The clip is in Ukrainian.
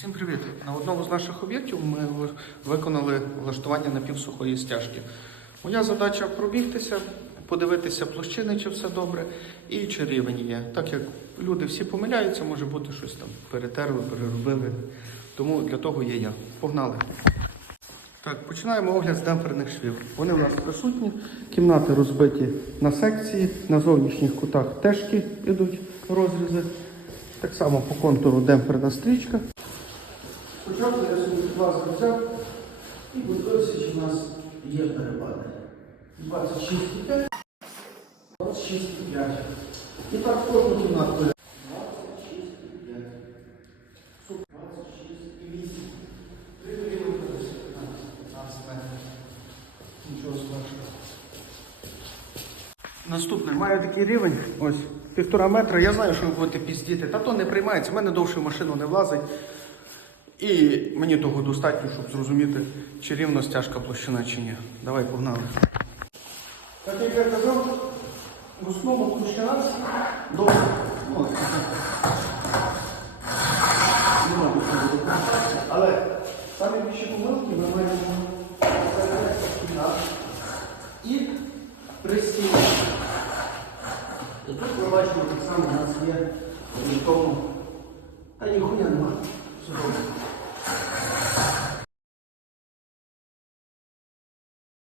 Всім привіт! На одному з наших об'єктів ми виконали влаштування напівсухої стяжки. Моя задача пробігтися, подивитися площини, чи все добре, і чи рівень є. Так як люди всі помиляються, може бути щось там перетерли, переробили. Тому для того є я. Погнали! Так, починаємо огляд з демпферних швів. Вони у нас присутні. Кімнати розбиті на секції, на зовнішніх кутах теж йдуть розрізи. Так само по контуру демпферна стрічка. Спочатку я собі лазер взяв і подивився, чи в нас є перепади. 26,5, 26,5. І так кожну кімнатку. 26,5. 26,8. Нічого страшного. Наступне, маю такий рівень, ось півтора метра. Я знаю, що ви будете піздіти. Та то не приймається, в мене довше машину не влазить. І мені того достатньо, щоб зрозуміти, чи рівно стяжка площина, чи ні. Давай погнали. Так як я казав, в основному площина довше. Ну. Але самі більші помилки ми маємо і пристійно. І тут ми бачимо так само, у нас є орієнтовно. Та ніхуя нема. Все добре.